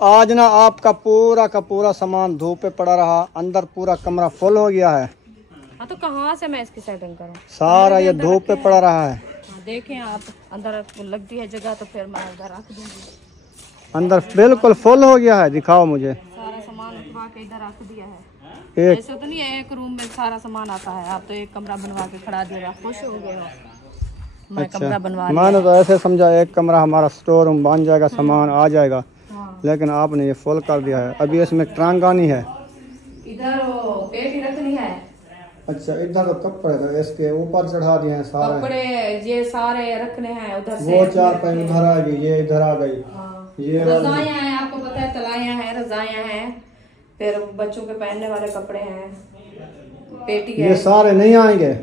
आज ना आपका पूरा का पूरा सामान धूप पे पड़ा रहा, अंदर पूरा कमरा फुल हो गया है। हाँ तो कहाँ से मैं इसकी सेटिंग करूँ? सारा ये धूप पे पड़ा रहा है। देखें आप, अंदर लगती है जगह तो फिर मैं उधर रख दूंगी। अंदर बिल्कुल फुल हो गया है, दिखाओ मुझे। सारा सामान उठवा के इधर रख दिया है। ऐसा तो नहीं है एक रूम में सारा सामान आता है। आप तो एक कमरा बनवा के खड़ा दिया, खुश हो गए हो? मैं अच्छा, कमरा बनवा मैंने तो ऐसे समझा एक कमरा हमारा स्टोर रूम बन जाएगा, सामान आ जाएगा। लेकिन आपने ये फुल कर दिया है। अभी इसमें ट्रंक आनी है, इधर पेटी रखनी है। अच्छा, इधर तो कपड़े तो इसके ऊपर चढ़ा दिए हैं सारे कपड़े, ये सारे रखने हैं उधर से। वो चार पाई उधर आ गई, ये इधर आ गई। ये रजाइयाँ हैं, आपको पता है, तलाइयाँ हैं, रजाइयाँ हैं, फिर बच्चों के पहनने वाले कपड़े हैं, पेटी है। ये सारे नहीं आएंगे?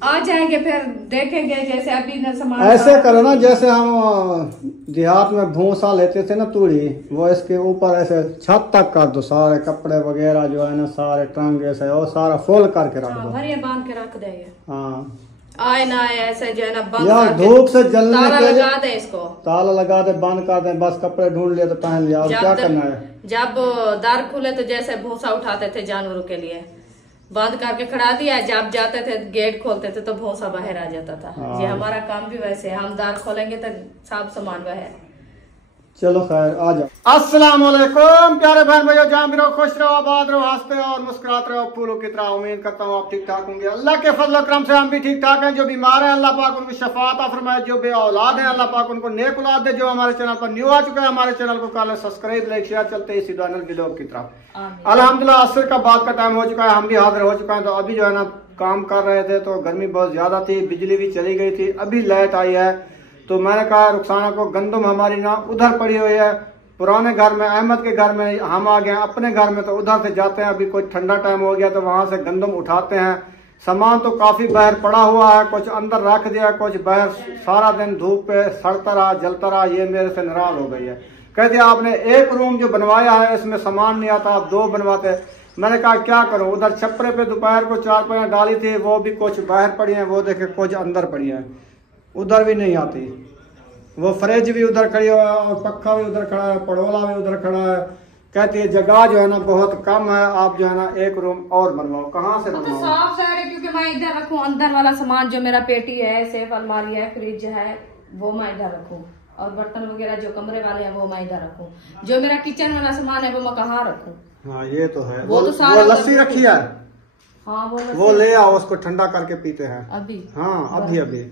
आ जाएंगे, फिर देखेंगे। जैसे अभी न सामान ऐसे करो ना, जैसे हम देहात में भूसा लेते थे ना तूड़ी, वो इसके ऊपर ऐसे छत तक कर दो, सारे कपड़े वगैरह जो है ना, सारे ट्रंक ऐसे और सारा फुल करके रख दो। भरिया बांध के रख देंगे। हाँ, आए ना आए ऐसे जो है ना, बंद यार धूप से जलने ताला के लिए लगा दे इसको, ताला लगा दे, बंद कर दे, बस कपड़े ढूंढ लिया तो पहन लिया, और क्या करना है। जब दार खुले तो जैसे भूसा उठाते थे जानवरों के लिए, बंद करके खड़ा दिया, जब जाते थे गेट खोलते थे तो भूसा बाहर आ जाता था। ये हमारा काम भी वैसे है, हम दार खोलेंगे तो सब सामान बाहर। चलो खैर, आ जाओ। अस्सलाम वालेकुम प्यारे बहन भाइयों, जहाँ भी रहो खुश रहो, आबाद रहो, हंसते और मुस्कुराते रहो फूलों की तरह। उम्मीद करता हूँ आप ठीक ठाक होंगे। अल्लाह के फजल और करम से हम भी ठीक ठाक हैं। जो बीमार हैं अल्लाह पाक उनको शफात अता फरमाए, जो बे औलाद हैं अल्लाह पाक उनको नेक औलाद दे। जो हमारे चैनल पर न्यू आ चुके हैं, हमारे चैनल को कर ले सब्सक्राइब, लाइक शेयर, चलते इसी व्लॉग की तरफ। अल्हम्दुलिल्लाह असर का बाद का टाइम हो चुका है, हम भी हाजिर हो चुका है। तो अभी जो है ना काम कर रहे थे तो गर्मी बहुत ज्यादा थी, बिजली भी चली गई थी, अभी लाइट आई है। तो मैंने कहा रुखसाना को, गंदम हमारी ना उधर पड़ी हुई है पुराने घर में, अहमद के घर में, हम आ गए अपने घर में, तो उधर से जाते हैं। अभी कोई ठंडा टाइम हो गया तो वहां से गंदम उठाते हैं। सामान तो काफी बाहर पड़ा हुआ है, कुछ अंदर रख दिया, कुछ बाहर। सारा दिन धूप पे सड़ता रहा, जलता रहा। ये मेरे से नाराज हो गई है, कहते आपने एक रूम जो बनवाया है इसमें सामान नहीं आता, आप दो बनवाते। मैंने कहा क्या करूं, उधर छपरे पे दोपहर को चारपाइयां डाली थी, वो भी कुछ बाहर पड़ी है, वो देखे कुछ अंदर पड़ी है, उधर भी नहीं आती। वो फ्रिज भी उधर खड़ी है और पक्का भी उधर खड़ा है, पड़ोला भी उधर खड़ा है। कहती है जगह जो है ना बहुत कम है, आप जो है ना एक रूम और बनवाओ। कहाँ से बनवाओ? तो साफ सारे, क्योंकि मैं इधर रखूं अंदर वाला सामान, जो मेरा पेटी है, सेफ अलमारी है, फ्रिज है, वो मैं इधर रखूं, और बर्तन वगैरह जो कमरे वाले हैं वो मैं इधर रखूं। जो मेरा किचन वाला सामान है वो मैं कहाँ रखूं? हाँ ये तो है। वो तो सारा लस्सी रखी है। हाँ वो ले आओ, उसको ठंडा करके पीते हैं अभी। हाँ अभी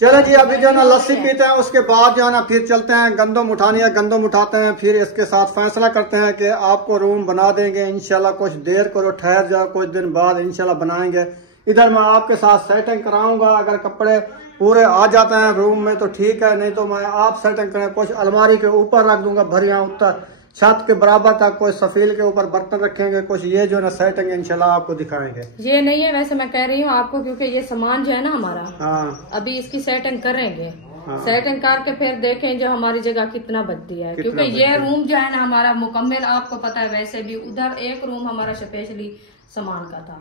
चलो जी, अभी जो है ना लस्सी पीते हैं, उसके बाद जो है ना फिर चलते हैं गंदम उठानी है, गंदम उठाते हैं, फिर इसके साथ फैसला करते हैं कि आपको रूम बना देंगे इंशाल्लाह। कुछ देर करो, ठहर जाओ, कुछ दिन बाद इंशाल्लाह बनाएंगे। इधर मैं आपके साथ सेटिंग कराऊंगा, अगर कपड़े पूरे आ जाते हैं रूम में तो ठीक है, नहीं तो मैं आप सेटिंग करें। कुछ अलमारी के ऊपर रख दूंगा भरिया, उत्तर छत के बराबर तक, कोई सफील के ऊपर बर्तन रखेंगे, कुछ ये जो है ना सेटिंग इंशाल्लाह आपको दिखाएंगे। ये नहीं है वैसे, मैं कह रही हूँ आपको, क्योंकि ये सामान जो है ना हमारा, हाँ अभी इसकी सेटिंग करेंगे। हाँ। सेटिंग करके फिर देखें जो हमारी जगह कितना बचती है, क्योंकि ये रूम जो है ना हमारा मुकम्मल, आपको पता है। वैसे भी उधर एक रूम हमारा स्पेशली सामान का था,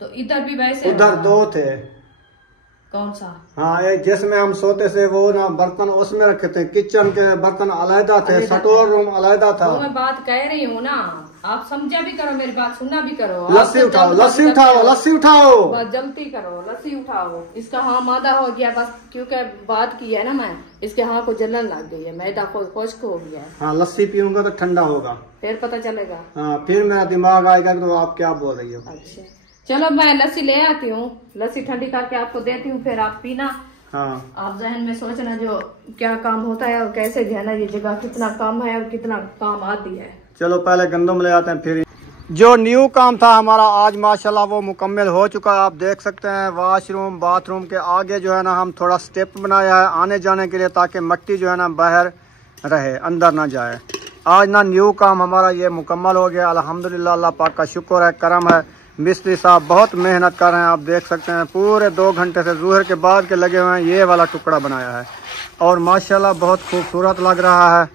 तो इधर भी वैसे उधर दो थे। कौन सा? हाँ, एक जिसमें हम सोते थे वो ना बर्तन उसमें रखे थे, किचन के बर्तन अलहदा थे, स्टोर रूम अलहदा था। वो मैं बात कह रही हूँ ना, आप समझा भी करो, मेरी बात सुनना भी करो। लस्सी उठाओ, लस्सी उठाओ, लस्सी उठाओ, बस जल्दी करो, लस्सी उठाओ। इसका हाँ मादा हो गया बस, क्योंकि बात की है ना मैं, इसके हाँ को जलन लग गई है, मैदा को खुश्क हो गया है। हाँ, लस्सी पीऊंगा तो ठंडा होगा, फिर पता चलेगा। हाँ, फिर मेरा दिमाग आएगा तो आप क्या बोल रही हो। अच्छा चलो, मैं लस्सी ले आती हूँ, लस्सी ठंडी करके आपको देती हूँ, फिर आप पीना। हाँ, आप जहन में सोचना जो क्या काम होता है और कैसे जो है ना ये जगह कितना काम है और कितना काम आती है। चलो पहले गंदम ले आते हैं, फिर जो न्यू काम था हमारा आज माशाल्लाह वो मुकम्मल हो चुका है। आप देख सकते हैं वॉशरूम बाथरूम के आगे जो है ना हम थोड़ा स्टेप बनाया है आने जाने के लिए, ताकि मिट्टी जो है ना बाहर रहे, अंदर ना जाए। आज ना न्यू काम हमारा ये मुकम्मल हो गया अल्हम्दुलिल्लाह। अल्लाह पाक का शुक्र है, करम है। मिस्त्री साहब बहुत मेहनत कर रहे हैं, आप देख सकते हैं पूरे 2 घंटे से ज़ोहर के बाद के लगे हुए हैं, ये वाला टुकड़ा बनाया है और माशाल्लाह बहुत खूबसूरत लग रहा है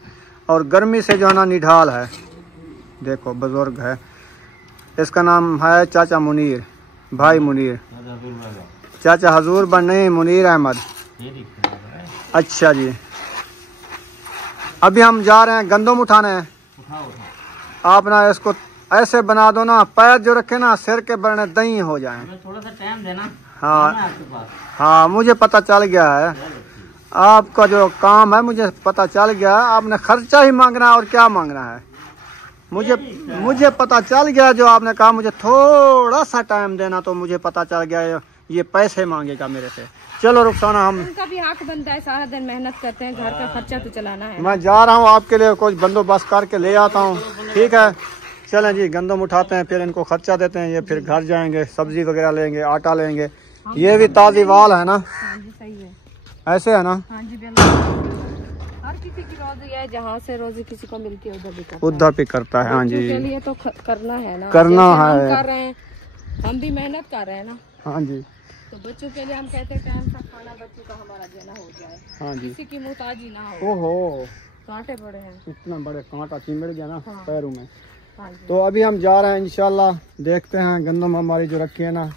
और गर्मी से जो है ना निढाल है। देखो बुजुर्ग है, इसका नाम है चाचा मुनीर, भाई मुनीर, चाचा हजूर बन नहीं, मुनीर अहमद। अच्छा जी, अभी हम जा रहे हैं गंदम उठाने। आप ना इसको ऐसे बना दो ना, पैर जो रखे ना सिर के बरने दही हो जाए। थोड़ा सा टाइम देना। हाँ हाँ, मुझे पता चल गया है आपका जो काम है, मुझे पता चल गया है। आपने खर्चा ही मांगना है और क्या मांगना है, मुझे पता चल गया। जो आपने कहा मुझे थोड़ा सा टाइम देना, तो मुझे पता चल गया ये पैसे मांगेगा मेरे से। चलो रुखसाना, हम उनका भी हक बनता है, सारा दिन मेहनत करते हैं, घर का खर्चा तो चलाना है। मैं जा रहा हूँ, आपके लिए कुछ बंदोबस्त करके ले आता हूँ, ठीक है। चलें जी, गंदम उठाते हैं, फिर इनको खर्चा देते हैं, ये फिर घर जाएंगे, सब्जी वगैरह लेंगे, आटा लेंगे। ये भी ताजी वाल है ना? हाँ जी, सही है, ऐसे है ना? हाँ जी बिल्कुल। हर किसी की रोजी है, जहाँ से रोजी किसी को मिलती है उधर भी करता है। हाँ जी, के लिए तो करना है ना, करना है। हम कर रहे हैं, हम भी मेहनत कर रहे हैं ना। हाँ जी, तो बच्चों के लिए हम कहते हैं टाइम का खाना बच्चों का हमारा देना हो जाए। हाँ जी, किसी की मुहताजी ना हो। ओहो, कांटे पड़े हैं, इतना बड़े कांटा चिमड़ गया ना। हाँ। पैरों में। हाँ जी। तो अभी हम जा रहे हैं इंशाल्लाह, देखते हैं गंदम हमारी जो रखी है ना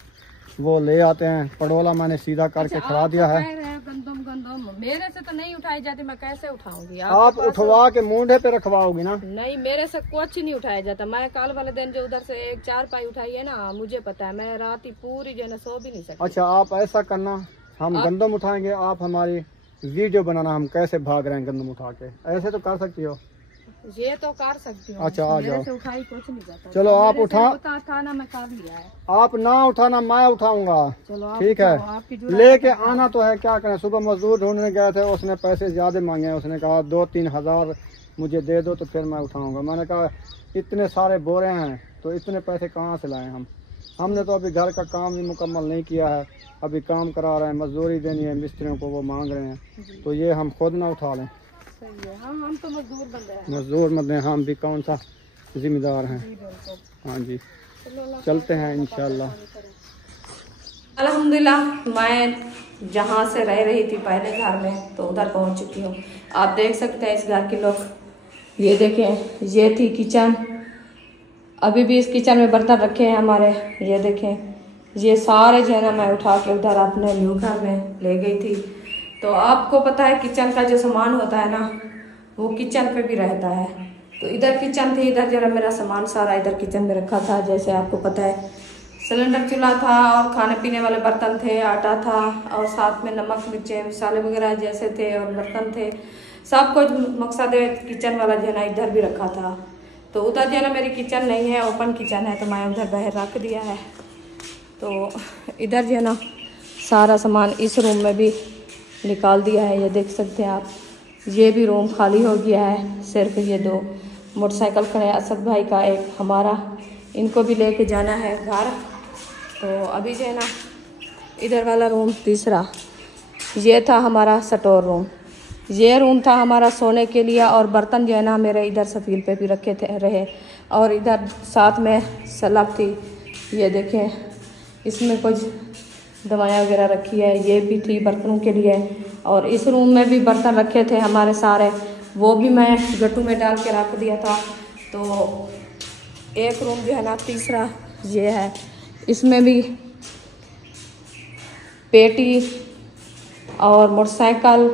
वो ले आते हैं। पड़ोला मैंने सीधा करके खड़ा दिया है। गंदम मेरे से तो नहीं उठाई जाती, मैं कैसे उठाऊंगी? आप उठवा के मूंढे पे रखवाओगी ना? नहीं, मेरे से कुछ नहीं उठाया जाता। मैं कल वाले दिन जो उधर से एक 4 पाई उठाई है ना, मुझे पता है, मैं रात ही पूरी जो है ना सो भी नहीं सकती। अच्छा, आप ऐसा करना, हम गंदम उठाएंगे, आप हमारी वीडियो बनाना हम कैसे भाग रहे हैं गंदम उठा के। ऐसे तो कर सकती हो? ये तो कर सकती हूँ। अच्छा, आ जाओ। से उठाई कुछ नहीं जाता। चलो आप था ना, मैं कर लिया है। आप ना उठाना, मैं उठाऊंगा। चलो ठीक है, लेके आना तो है। क्या करें, सुबह मजदूर ढूंढने गए थे, उसने पैसे ज्यादा मांगे हैं। उसने कहा 2-3 हजार मुझे दे दो तो फिर मैं उठाऊंगा। मैंने कहा इतने सारे बोरे हैं तो इतने पैसे कहाँ से लाए हम? हमने तो अभी घर का काम भी मुकम्मल नहीं किया है, अभी काम करा रहे हैं, मजदूरी देनी है मिस्त्रियों को, वो मांग रहे हैं। तो ये हम खुद ना उठा लें। हम तो मजदूर बंदे हैं। मजदूर बंदे, हम भी कौन सा जिम्मेदार हैं। हाँ जी, चलते हैं इंशाल्लाह। अल्हम्दुलिल्लाह, मैं जहाँ से रह रही थी पहले घर में, तो उधर पहुँच चुकी हूँ। आप देख सकते हैं इस घर के लोग। ये देखें, ये थी किचन। अभी भी इस किचन में बर्तन रखे हैं हमारे। ये देखें, ये सारे जो है ना मैं उठा के उधर अपने न्यू घर में ले गई थी। तो आपको पता है किचन का जो सामान होता है ना, वो किचन पे भी रहता है। तो इधर किचन थी, इधर जरा मेरा सामान सारा इधर किचन में रखा था। जैसे आपको पता है, सिलेंडर चूल्हा था और खाने पीने वाले बर्तन थे, आटा था और साथ में नमक मिर्चें मसाले वगैरह जैसे थे और बर्तन थे। सब कुछ मकसद किचन वाला जो है ना इधर भी रखा था। तो उधर जो है ना मेरी किचन नहीं है, ओपन किचन है, तो मैं उधर बाहर रख दिया है। तो इधर जो है ना सारा सामान इस रूम में भी निकाल दिया है। ये देख सकते हैं आप, ये भी रूम खाली हो गया है। सिर्फ ये 2 मोटरसाइकिल खड़े हैं, असद भाई का एक हमारा, इनको भी लेके जाना है घर। तो अभी जो है ना इधर वाला रूम तीसरा, ये था हमारा स्टोर रूम। ये रूम था हमारा सोने के लिए, और बर्तन जो है ना मेरे इधर सफील पे भी रखे थे रहे। और इधर साथ में सलाब थी, ये देखें, इसमें कुछ दवाइयाँ वगैरह रखी है, ये भी थी बर्तनों के लिए। और इस रूम में भी बर्तन रखे थे हमारे सारे, वो भी मैं गट्टू में डाल के रख दिया था। तो एक रूम जो है ना तीसरा ये है, इसमें भी पेटी और मोटरसाइकिल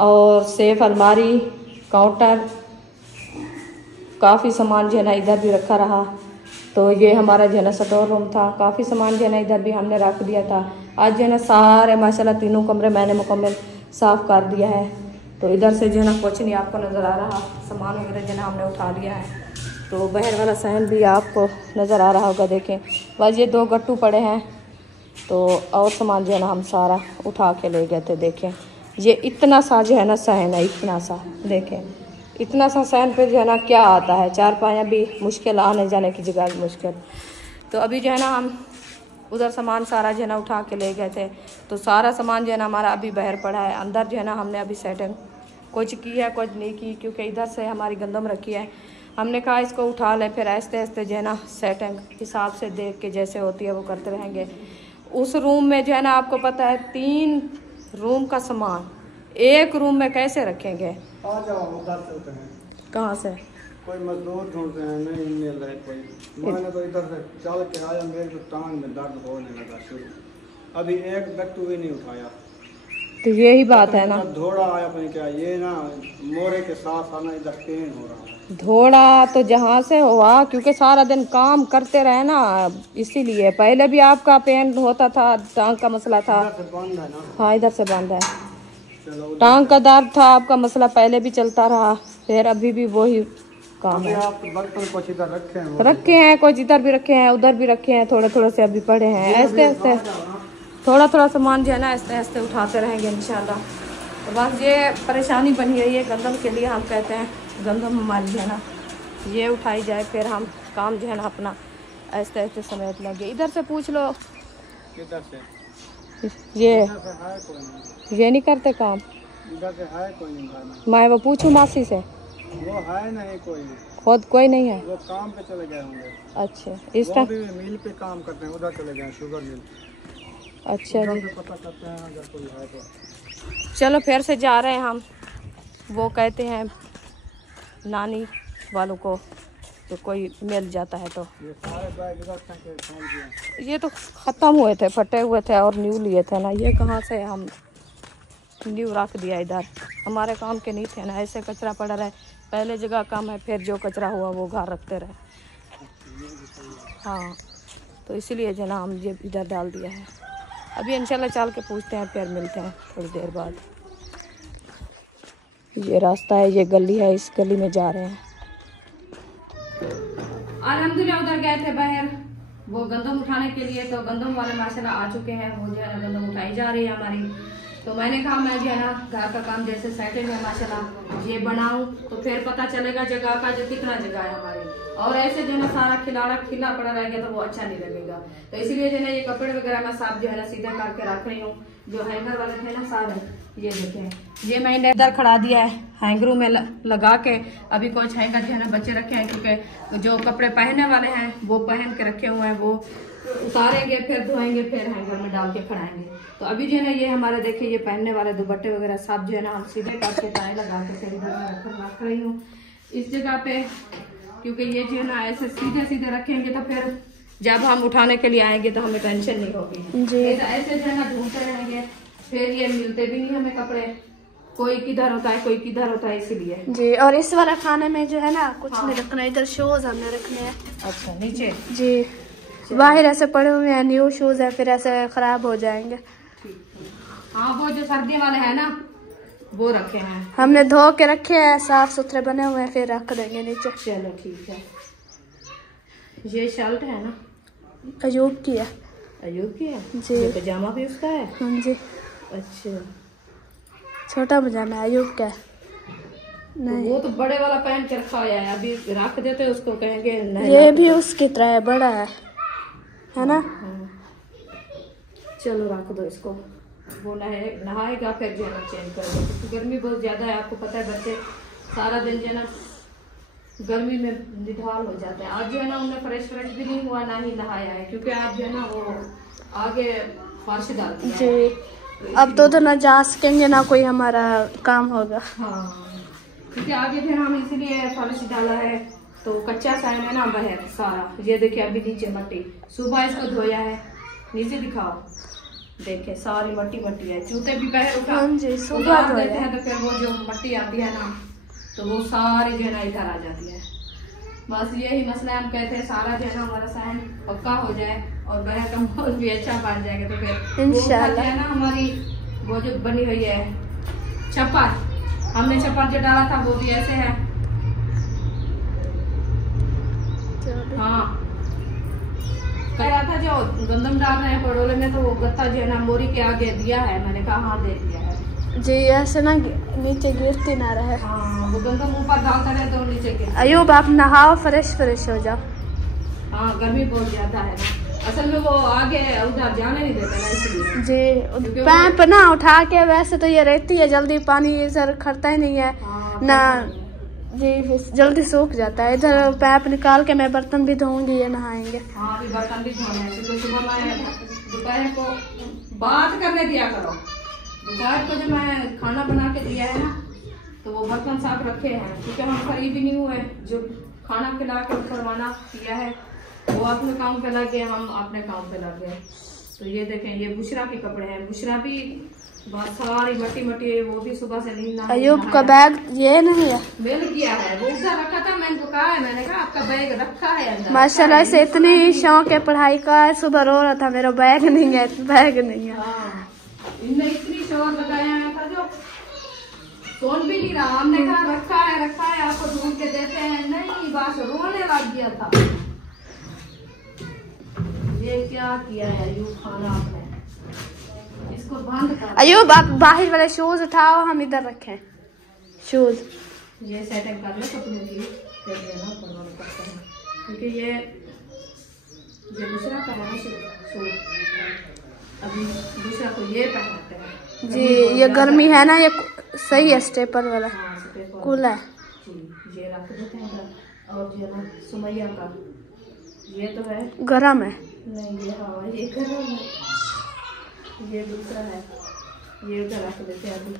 और सेफ अलमारी, काउंटर, काफ़ी सामान जो है ना इधर भी रखा रहा। तो ये हमारा जो है ना स्टोर रूम था, काफ़ी सामान जो है ना इधर भी हमने रख दिया था। आज जो है ना सारे माशाल्लाह 3 कमरे मैंने मुकम्मल साफ़ कर दिया है। तो इधर से जो है ना कुछ नहीं आपको नज़र आ रहा, सामान वगैरह जो है ना हमने उठा लिया है। तो बाहर वाला सहन भी आपको नज़र आ रहा होगा, देखें बस ये 2 गट्टू पड़े हैं। तो और सामान जो है ना हम सारा उठा के ले गए थे। देखें ये इतना सा जो है ना सहन है, इतना सा देखें, इतना सा सहन पे जो है ना क्या आता है, 4 पाया भी मुश्किल, आने जाने की जगह भी मुश्किल। तो अभी जो है ना हम उधर सामान सारा जो है ना उठा के ले गए थे। तो सारा सामान जो है ना हमारा अभी बाहर पड़ा है। अंदर जो है ना हमने अभी सेटिंग कुछ की है, कुछ नहीं की, क्योंकि इधर से हमारी गंदम रखी है। हमने कहा इसको उठा लें, फिर आहिस्ते आहिस्ते जो है ना सेटिंग हिसाब से देख के जैसे होती है वो करते रहेंगे। उस रूम में जो है ना आपको पता है 3 रूम का सामान एक रूम में कैसे रखेंगे? आ जाओ, उधर चलते हैं। कहाँ से? कोई मजदूर ढूंढते हैं, नहीं मिल रहे कोई। मैंने तो इधर से चल के आया, मेरे तो टांग में दर्द होने लगा शुरू। अभी एक गट्टू भी नहीं उठाया। तो यही बात है ना। धोड़ा है अपने क्या ये ना मोरे के साथ आना इधर पेन हो रहा है। धोड़ा तो जहाँ से हुआ क्योंकि सारा दिन काम करते रहे ना, इसीलिए। पहले भी आपका पेन होता था, टांग का मसला था। बंद है ना? हाँ इधर से बंद है। टांग का दर्द था आपका मसला, पहले भी चलता रहा, फिर अभी भी वही काम है। आप बर्तन कुछ इधर रखे हैं, कुछ इधर भी रखे हैं, उधर भी रखे हैं, थोड़े थोड़े से अभी पड़े हैं। ऐसे ऐसे थोड़ा थोड़ा सामान जो है ना ऐसे ऐसे उठाते रहेंगे इंशाल्लाह। तो बस ये परेशानी बनी हुई है गंदम के लिए। हम कहते हैं गंदम हमारी जो है ना ये उठाई जाए, फिर हम काम जो है ना अपना ऐसे ऐसे समेट लेंगे। इधर से पूछ लो, किधर से? ये नहीं करते काम। इधर से है कोई नहीं? मैं वो पूछूं मासी से? वो है नहीं कोई, खुद कोई नहीं है। वो काम पे चले गए होंगे। अच्छा इस टाइम मिल पे काम करते हैं, उधर चले गए, शुगर मिल। अच्छा जी, पता करते हैं अगर कोई है तो। चलो फिर से जा रहे हैं हम। वो कहते हैं नानी वालों को तो कोई मिल जाता है। तो ये सारे बैग इधर तक ये तो ख़त्म हुए थे, फटे हुए थे और न्यू लिए थे ना। ये कहाँ से हम न्यू रख दिया इधर, हमारे काम के नहीं थे ना। ऐसे कचरा पड़ा रहे, पहले जगह काम है, फिर जो कचरा हुआ वो घर रखते रहे। हाँ तो इसीलिए जो ना हम ये इधर डाल दिया है। अभी इंशाल्लाह चल के पूछते हैं, फिर मिलते हैं थोड़ी देर बाद। ये रास्ता है, ये गली है, इस गली में जा रहे हैं। अल्हम्दुलिल्लाह उधर गए थे बाहर वो गंदम उठाने के लिए, तो गंदम वाले माशाल्लाह आ चुके हैं। वो जो है ना गंदम उठाई जा रही है हमारी। तो मैंने कहा मैं जो है ना घर का काम जैसे सेटिंग है माशाल्लाह ये बनाऊं, तो फिर पता चलेगा जगह का जो कितना जगह है हमारी। और ऐसे जो है ना सारा खिला पड़ा रहेगा तो वो अच्छा नहीं लगेगा। तो इसीलिए जो है ना ये कपड़े वगैरह मैं साफ जो है ना सीधा करके रख रही हूँ। जो हैंगर वाले थे ना सारे, ये देखें, ये मैंने इधर खड़ा दिया है हैंगरों में लगा के। अभी कुछ हैंगर जो है ना बच्चे रखे हैं, क्योंकि जो कपड़े पहनने वाले हैं वो पहन के रखे हुए हैं, वो उतारेंगे फिर धोएंगे फिर हैंगर में डाल के खड़ाएंगे। तो अभी जो है ना ये हमारे देखिए ये पहनने वाले दुपट्टे वगैरह सब जो है ना हम सीधे करके टाई लगा के फिर इधर रख रही हूँ इस जगह पे, क्योंकि ये जो है ना ऐसे सीधे सीधे रखेंगे तो फिर जब हम उठाने के लिए आएंगे तो हमें टेंशन नहीं होगी जी। ऐसे जो है ना ढूंढते रहेंगे, फिर ये मिलते भी नहीं हमें कपड़े, कोई किधर होता है कोई किधर होता है, इसीलिए जी। और इस वाला खाने में जो है ना कुछ नहीं रखना है, इधर शूज हमने रखने हैं। अच्छा नीचे जी, बाहर ऐसे पड़े हुए हैं, न्यू शूज है, फिर ऐसे खराब हो जाएंगे। हाँ वो जो सर्दी वाले हैं ना वो रखे हैं, हमने धो के रखे हैं, साफ सुथरे बने हुए हैं, फिर रख देंगे नीचे। चलो ठीक है। ये शर्ट है ना अयूब की है। अयूब की है जी। ये पजामा भी उसका है? हाँ जी। अच्छा छोटा पजामा अयूब का है। नहीं वो तो बड़े वाला पहन के रखा हुआ है, अभी रख देते उसको कहेंगे नहीं। ये भी उसकी तरह है, बड़ा है ना। चलो रख दो इसको, वो नहाएगा फिर जो है ना चेंज कर दो, क्योंकि गर्मी बहुत ज्यादा है। आपको पता है बच्चे सारा दिन जो है ना गर्मी में निढाल हो जाते हैं। आज जो है ना उन्हें फ्रेश भी नहीं हुआ, ना ही नहाया है, क्योंकि आज जो है ना वो आगे फर्श डालती है जी। अब तो ना जा सकेंगे ना कोई हमारा काम होगा। हाँ क्योंकि आगे फिर हम इसीलिए फर्श डाला है, तो कच्चा साइन है ना बाहर सारा। ये देखिए अभी नीचे मट्टी, सुबह इसको धोया है, नीचे दिखाओ देखिए सारी मट्टी है। जूते भी बाहर उठा देते हैं तो फिर वो जो मट्टी आती है ना तो वो सारी जो है ना इधर आ जाती है। बस यही मसला है, हम कहते हैं सारा जो है ना हमारा साइन पक्का हो जाए और बाहर का माहौल भी अच्छा बन जाएगा, तो फिर इंशाल्लाह है ना हमारी वो जो बनी हुई है छप्पर, हमने छप्पर जो डाला था वो भी ऐसे है। हाँ कह रहा था जो गंदम डाल रहे हैं पड़ोले में, तो वो गत्ता जो है ना मोरी के आगे दिया है, मैंने कहा हाँ दे दिया है जी, ऐसे ना नीचे गिरती ना रहे। हाँ वो गंदम ऊपर डालता रहे तो नीचे गिर। अयूब आप नहाओ, फ्रेश हो जाओ। हाँ गर्मी बहुत ज्यादा है ना, असल में वो आगे उधर जाने नहीं देता ना इसलिए जी। पैप ना उठा के, वैसे तो ये रहती है जल्दी, पानी इधर खड़ता ही नहीं है ना जी, जल्दी सूख जाता है। इधर पैप निकाल के मैं बर्तन भी धोऊंगी, ये नहाएंगे। हाँ अभी बर्तन भी धोने हैं, क्योंकि सुबह मैं दोपहर को बात करने दिया करो। दोपहर को जो मैं खाना बना के दिया है ना तो वो बर्तन साफ रखे हैं, क्योंकि हम खरीद नहीं हुए। जो खाना खिला के करवाना किया है वो अपने काम पे लग गए, हम अपने काम पे लग गए। तो ये देखें ये बुशरा के कपड़े हैं, बुशरा भी बस सारी मट्टी मट्टी, वो भी सुबह से नींद ना। अयूब का बैग ये नहीं है, मिल गया है, वो उधर रखा था, मैंने को कहा है, मैंने कहा आपका बैग रखा है अंदर। माशाल्लाह से इतनी शौक है पढ़ाई का, सुबह रो रहा था मेरा बैग नहीं है, बैग नहीं है। इनने इतनी शोर लगाया है, जो सोन भी नहीं रहा, हमने कहा रखा है आपको ढूंढ के देते हैं, नहीं बस रोने लग गया था। ये क्या किया है अयूब खाना आपने, इसको बंद कर। अयूब आप बाहर वाले शूज उठाओ, हम इधर रखें शूज। ये सेटिंग कर लो कपड़ों की, फिर देना करते हैं, क्योंकि ये दूसरा का है सूट, अभी दूसरा को ये पहनते हैं जी। ये गर्मी है ना, ये सही है, स्टेपर वाला कूल है जी। ये रख देते हैं, और जो ना सुमैया का ये तो है गरम है, नहीं ये हवा, ये गरम है, ये दूसरा है, ये उधर रख देते हैं अभी।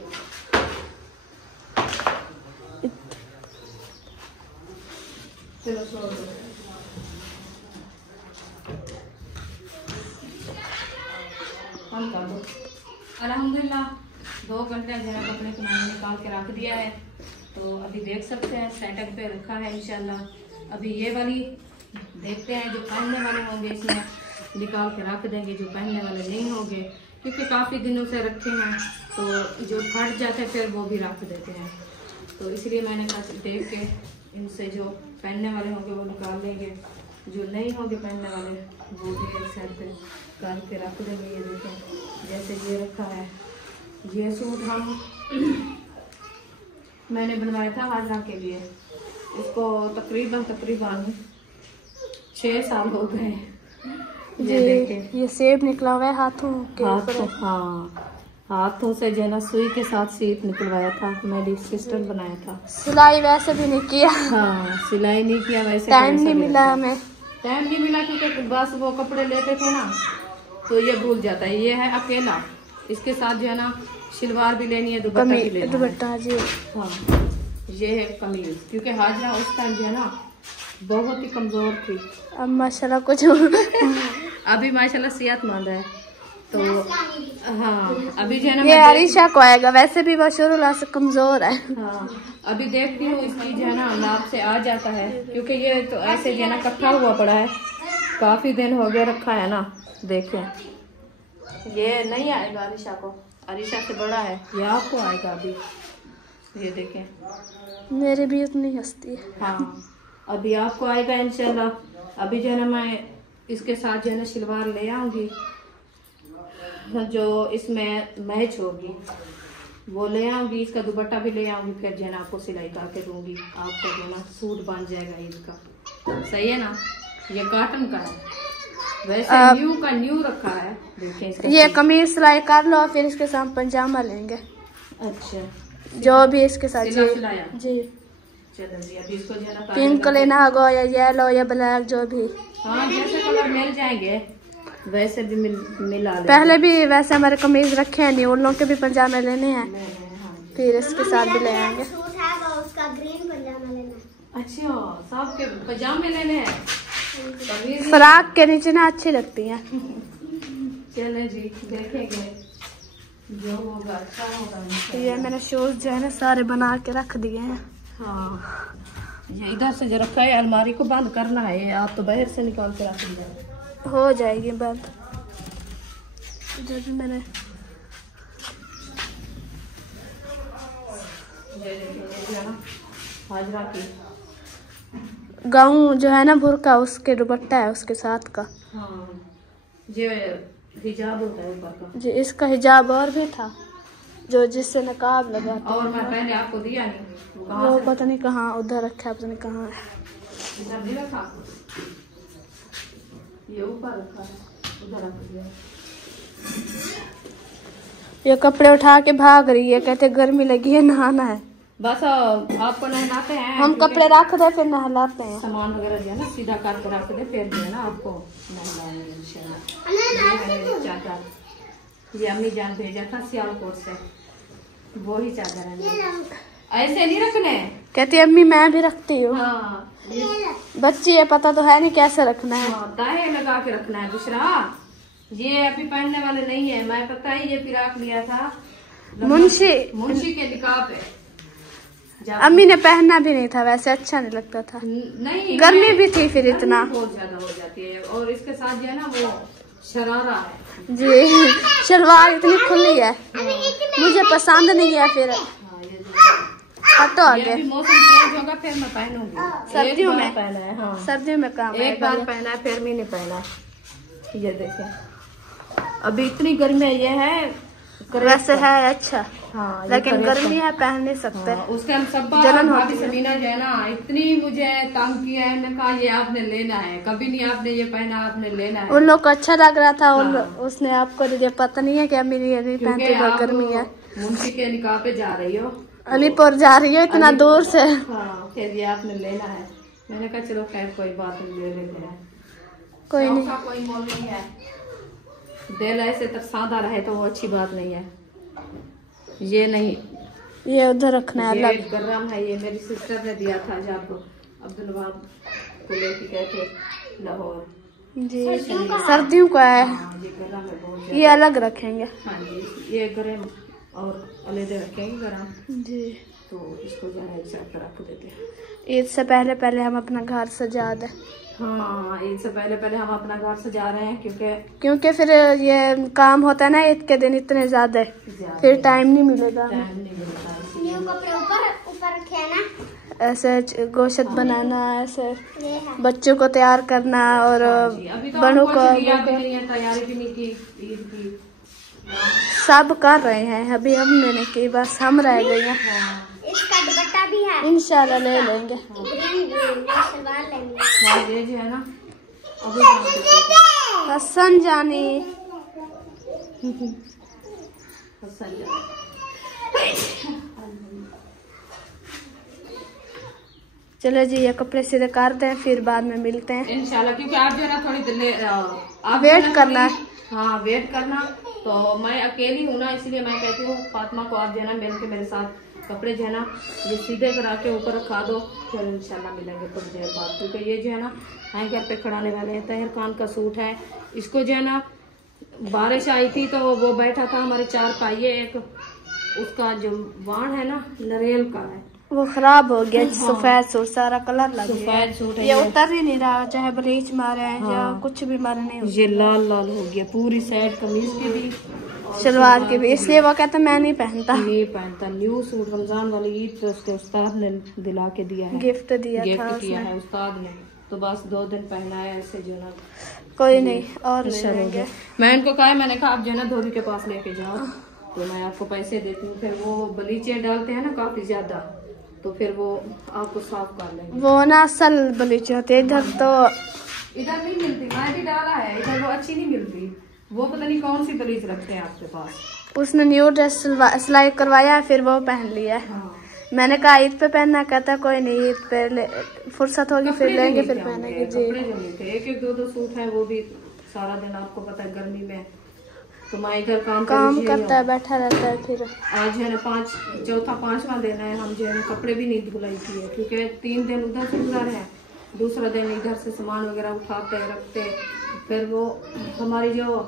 चलो सो अल्हम्दुलिल्लाह 2 घंटे जरा कपड़े को मैंने निकाल के रख दिया है, तो अभी देख सकते हैं सेटअप पे रखा है इंशाल्लाह। अभी ये वाली देखते हैं, जो पहनने वाले होंगे इसमें निकाल के रख देंगे, जो पहनने वाले नहीं होंगे, क्योंकि काफ़ी दिनों से रखे हैं तो जो फट जाते हैं फिर वो भी रख देते हैं, तो इसलिए मैंने कहा देख के इनसे जो पहनने वाले होंगे वो निकाल लेंगे, जो नहीं होंगे पहनने वाले वो भी एक साइड पे करके रख देंगे। ये देखें जैसे ये रखा है, ये सूट हम मैंने बनवाया था हाजरा के लिए, इसको तकरीबन 6 साल हो गए। ये देखें ये सेब निकला हुआ है हाथों के ऊपर। हाँ हाथों से जो है ना सुई के साथ सीप निकलवाया था, मेरी सिस्टर बनाया था। सिलाई वैसे भी नहीं किया, हाँ सिलाई नहीं किया, वैसे टाइम नहीं मिला हमें, टाइम नहीं मिला क्योंकि बस वो कपड़े लेते थे ना तो ये भूल जाता है। ये है अकेला, इसके साथ जो है ना शलवार भी लेनी है, दुपट्टा भी लेना है। दुपट्टा जी हाँ ये है कमीज, क्योंकि हाजरा उस टाइम जो है ना बहुत ही कमजोर थी, अब माशाल्लाह कुछ अभी माशाल्लाह सेहतमंद है, तो हाँ अभी जो है ना ये अरीशा को आएगा, वैसे भी वो शुरू से कमजोर है। हाँ अभी देखती हूँ इसकी जो है ना नाप से आ जाता है, क्योंकि ये तो ऐसे जो है ना इकट्ठा हुआ पड़ा है, काफी दिन हो गया रखा है ना। देखें ये नहीं आएगा अरीशा को, अरीशा से बड़ा है, ये आपको आएगा अभी। ये देखें मेरी भी उतनी हस्ती है। हाँ अभी आपको आएगा इंशाल्लाह। अभी जो है ना मैं इसके साथ जो है ना शलवार ले आऊंगी, जो इसमें मैच होगी वो ले आऊंगी, इसका दुपट्टा भी ले आऊंगी, फिर जो है ना आपको सिलाई करके दूंगी, आपको जो है ना सूट बन जाएगा इसका। सही है ना, ये कॉटन का है, वैसे न्यू का न्यू रखा है। देखें ये कमीज सिलाई कर लो, फिर इसके साथ पंजामा लेंगे। अच्छा जो भी इसके साथ जी जी। चलो जी अभी इसको जो है ना पिंक लेना होगा या येलो या ब्लैक, जो भी हाँ जैसे कलर मिल जाएंगे वैसे भी मिला लेंगे। पहले भी वैसे हमारे कमीज रखे हैं, नहीं उन लोगों के भी पंजामे लेने हैं, फिर इसके साथ भी ले आएंगे। उसका ग्रीन पंजामा लेना। अच्छा सबके पजामे लेने हैं, फ्रॉक के नीचे ना अच्छी लगती हैं। चले जी देखेंगे जो होगा अच्छा होगा। ये मैंने शूज जो है ना सारे बना के रख दिए हैं। हाँ ये इधर से जो रखा है अलमारी को बंद करना है, आप तो बाहर से निकाल के रख दीजिए, हो जाएगी बंद। इधर भी मैंने हाजरा की गाउन जो है ना बुर्का, उसके दुपट्टा है उसके साथ का। हाँ ये हिजाब होता है ऊपर का जी। इसका हिजाब और भी था जो जिससे नकाब लगा था, और मैं पहले आपको दिया नहीं, वो पता नहीं कहाँ उधर रखा है, पता नहीं कहाँ है। इधर नहीं रखा, ये ऊपर रखा है, उधर रख दिया। ये कपड़े उठा के भाग रही है, कहते गर्मी लगी है नहाना है। बस आपको नहलाते हैं, हम कपड़े रख दे फिर नहलाते हैं। सामान वगैरह जो है ना सीधा करके रख दे, फिर जो है ना आपको नहलाएंगे इंशाल्लाह। ये है मेरी चादर, ये अम्मी जान भेजा था सियालकोट से, वो ही चादर है। ऐसे नहीं रखने, कहती अम्मी मैं भी रखती हूँ। हाँ बच्ची है, पता तो है नहीं कैसे रखना है। हाँ दाएं लगा के रखना है। दूसरा ये अभी पहनने वाले नहीं है, मैं पता ही ये फिराक लिया था मुंशी के निकाह पे। अम्मी ने पहनना भी नहीं था, वैसे अच्छा नहीं लगता था। नहीं, गर्मी भी थी फिर इतना बहुत ज्यादा हो जाती है। और इसके साथ जो है ना वो शरारा है जी, शलवार इतनी खुली है, मुझे पसंद नहीं है। फिर तो आगे मौसम चेंज होगा फिर मैं पहनूंगी। सर्दियों में पहना है, हाँ सर्दियों में काम एक बार पहना है, फिर भी नहीं पहना। ये देखिए अभी इतनी गर्मी है, ये है वैसे है अच्छा, हाँ, लेकिन गर्मी है पहन नहीं सकते। हाँ, उसके हम सब जलन भाभी होती है। सबीना जो है ना इतनी मुझे तंग किया है, मैंने कहा ये आपने लेना है, कभी नहीं आपने ये पहना, आपने लेना है। उन लोग को अच्छा लग रहा था, हाँ। उसने आपको दीजिए पता नहीं है कि अम्मी ये नहीं पहनती, बहुत गर्मी है। मुंशी के निकाह पे जा रही हो, अलीपुर जा रही है इतना दूर से। हाँ, फिर ये आपने लेना है। मैंने कहा चलो खैर कोई बात नहीं, ले लेते हैं, कोई नहीं, कोई मोल नहीं है। दिल ऐसे तक सादा रहे तो वो अच्छी बात नहीं है। ये नहीं, ये उधर रखना है अलग। गरम है, ये मेरी सिस्टर ने दिया था जब अब्दुल वहाब को लेके गए थे लाहौर जी, सर्दियों का है। हाँ, ये गरम है बहुत। ये अलग रखेंगे। हाँ जी, ये गरम और अलग रखेंगे गरम जी। तो इसको जो है एक साथ रख देते हैं। ईद से पहले पहले हम अपना घर सजा दें। हाँ, ईद से पहले पहले हम अपना घर सजा रहे हैं, क्योंकि फिर ये काम होता है ना ईद के दिन इतने ज्यादा, फिर टाइम नहीं मिलेगा। कपड़े ऊपर रखे हैं ना, ऐसे गोश्त बनाना, ऐसे बच्चों को तैयार करना और बड़ों को तैयारी भी नहीं की ईद की, सब कर रहे हैं। अभी हमने नहीं की, बस हम रह गए हैं। इसका दुपट्टा भी है, इंशाल्लाह ले लेंगे। सलवार लेंगे। हाँ, ये जो है ना अभी हसन जानी चलो जी, ये कपड़े सीधे कर दें, फिर बाद में मिलते हैं इंशाल्लाह। क्योंकि आप जो है ना थोड़ी आप वेट करना है। हाँ, वेट करना। तो मैं अकेली हूँ ना, इसलिए मैं कहती हूँ फातिमा को आप जो है ना मिल के मेरे साथ कपड़े जो है ना ये सीधे करा के ऊपर रखा दो, फिर इंशाल्लाह मिलेंगे कुछ देर बाद। क्योंकि ये जो है ना हैंगर पे खड़ाने वाले हैं। तहर खान का सूट है, इसको जो है ना बारिश आई थी तो वो बैठा था हमारे चार पाइये, एक उसका जो वाण है ना नरेल का है, वो खराब हो गया। सफेद सूट सारा कलर लग गया, सफेद सूट है, ये उतर ही नहीं रहा, चाहे ब्लीच मारे हैं या कुछ भी मारे नहीं। ये लाल लाल हो गया पूरी साइड, कमीज की भी शलवार की भी, इसलिए वो कहता मैं नहीं पहनता। न्यू सूट रमजान वाली ईद पे उसके उस्ताद ने दिला के दिया है, गिफ्ट दिया है उस्ताद ने, तो बस 2 दिन पहना है ऐसे जो ना। कोई नहीं, और ले लेंगे। मैं इनको कहा, मैंने कहा आप जो है ना धोबी के पास लेके जाओ तो मैं आपको पैसे देती हूँ। फिर वो बलीचे डालते हैं ना काफी ज्यादा, तो फिर वो आपको साफ कर लेंगे। वो ना असल बलीचे होते, इधर तो इधर नहीं मिलती, मैं भी डाला है इधर, वो अच्छी नहीं मिलती। वो पता नहीं कौन सी बलीच रखते हैं आपके पास। उसने न्यू ड्रेस सिलाई करवाया, फिर वो पहन लिया। हाँ। मैंने कहा ईद पे पहनना, कहता कोई नहीं ईद पे फुर्सत होगी फिर लेंगे, फिर पहनेंगे जी। एक 2 सूट है, वो भी सारा दिन आपको पता है गर्मी में तो मैं इधर काम करता है, बैठा रहता है। फिर आज है ना 5वां दिन है, हम जो है कपड़े भी नहीं धुलाई किए क्योंकि 3 दिन उधर से गुजर है, दूसरा दिन इधर से सामान वगैरह उठाते रखते, फिर वो हमारी जो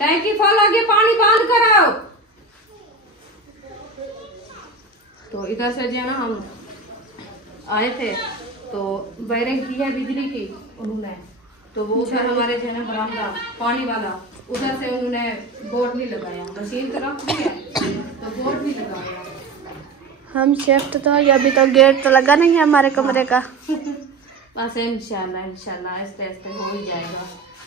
टैंकी फुल हो गई, पानी बंद कराओ। तो इधर से जो है ना हम आए थे तो वायरिंग की है बिजली की उन्होंने, तो वो उधर हमारे जो है ना बरामदा पानी वाला, उधर से उन्होंने बोर्ड नहीं लगाया, मशीन तो रख दी है तो बोर्ड नहीं लगाया। हम शिफ्ट तो अभी तो गेट तो लगा नहीं है हमारे कमरे का। बस इंशाल्लाह आहिस्ते आहिस्ते हो ही जाएगा,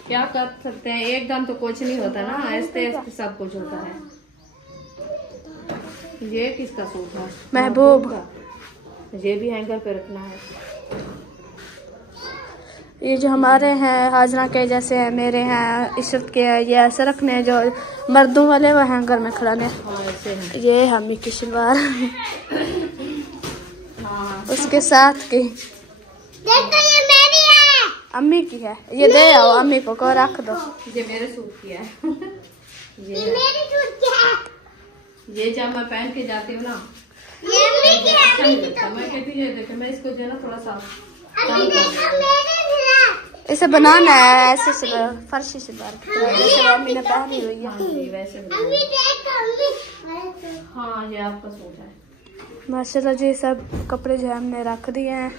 क्या कर सकते हैं, एकदम तो कुछ नहीं होता ना, आहिस्ते आहिस्ते सब कुछ होता है। ये किसका सूट है? महबूब का। ये भी हैंगर पे रखना है। ये जो हमारे हैं हाजरा के जैसे है, मेरे हैं इशरत के हैं, ये ऐसे रखने हैं, जो मर्दों वाले वो हैंगर में खड़ाने। ये हमी की शलवार उसके साथ की ये मेरी है, अम्मी की है, ये दे आओ अम्मी को रख दो। ये मेरे सूट की है। ये मेरी सूट की है, ये जब मैं पहन के जाती हूँ ना, ये अम्मी की है, अच्छा नहीं लगता। मैं कहती हूँ देखो मैं इसको जो है ना थोड़ा सा इसे बनाना है ऐसे से फर्शी से बार जैसे मम्मी ने पहनी हुई है। वैसे हाँ ये आपका सूट है। माशाल्लाह जी सब कपड़े जो है हमने रख दिए हैं,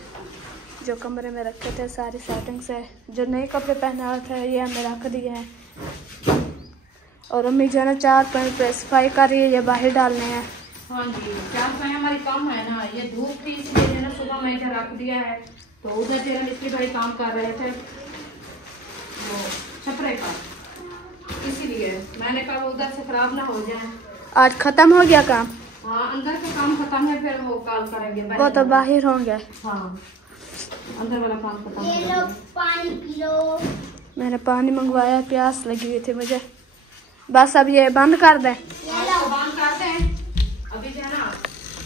जो कमरे में रखे थे सारी सेटिंग से। जो नए कपड़े पहना थे ये हमने रख दिए हैं। और अम्मी जो है ना 4 पैंट पे सफाई कर रही है, ये बाहर डालने हैं। हाँ जी 4 पैंट हमारी कम है ना, ये धूप थी इसलिए जो है ना सुबह मैं इधर रख दिया है। तो उधर जो है मिस्त्री भाई काम कर रहे थे वो छपरे का, इसीलिए मैंने कहा वो उधर से खराब ना हो जाए। आज खत्म हो गया काम? हाँ अंदर का काम खत्म है, फिर वो कॉल करेंगे। वो तो बाहर होंगे। हाँ अंदर वाला काम खत्म ये लो पानी पी लो। मैंने पानी मंगवाया, प्यास लगी हुई थी मुझे। बस अब ये बंद कर दें। बंद करते हैं। अभी जो है ना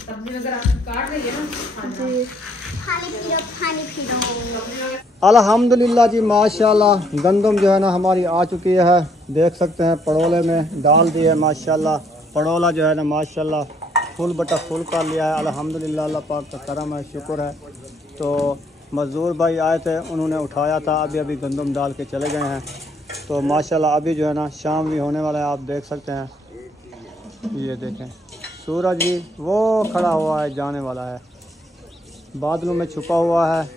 सब्जी वगैरह काट रही है ना। हाँ जी पानी पी लो। अल्हम्दुलिल्लाह जी माशाल्लाह गंदम जो है ना हमारी आ चुकी है। देख सकते हैं पड़ोले में डाल दी है माशाल्लाह। पड़ोला जो है ना माशाल्लाह फुल बटा फुल कर लिया है। अल्हम्दुलिल्लाह अल्लाह पाक का करम है, शुक्र है। तो मज़दूर भाई आए थे, उन्होंने उठाया था, अभी अभी गंदम डाल के चले गए हैं। तो माशाल्लाह अभी जो है ना शाम भी होने वाला है, आप देख सकते हैं। ये देखें सूरज भी वो खड़ा हुआ है, जाने वाला है, बादलों में छुपा हुआ है।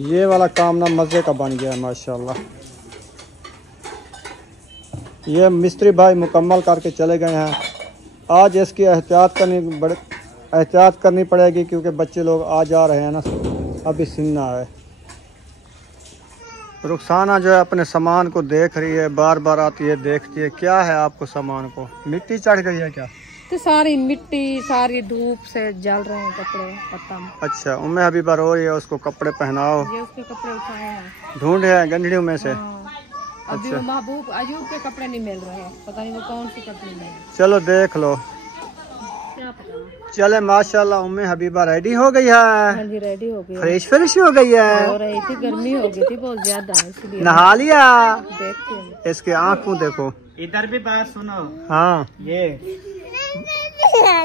ये वाला काम ना मज़े का बन गया है माशाल्लाह। ये मिस्त्री भाई मुकम्मल करके चले गए हैं। आज इसकी एहतियात करनी पड़ेगी क्योंकि बच्चे लोग आ जा रहे हैं ना, अभी सीना है। रुखसाना जो है अपने सामान को देख रही है, बार बार आती है, देखती है। क्या है आपको सामान को? मिट्टी चढ़ गई है क्या? तो सारी मिट्टी सारी धूप से जल रहे हैं कपड़े खत्म। अच्छा उम्मे हबीबा रो रही है, उसको कपड़े पहनाओ। ये उसके कपड़े उठाए हैं, ढूंढे हैं गंढड़ियों में से। अभी वो महबूब अयूब के कपड़े नहीं मिल रहे हैं, पता नहीं वो कौन सी कपड़े मिल। चलो देख लो। क्या पता। चले माशाल्लाह उम्मे हबीबा रेडी हो गई है। हाँ जी रेडी हो गई, फ्रेश हो गई है। हो रही थी, गर्मी हो गई थी बहुत ज्यादा, इसलिए नहा लिया। देखती हूँ इसके आंखों देखो। इधर भी बात सुनो। हाँ ये क्या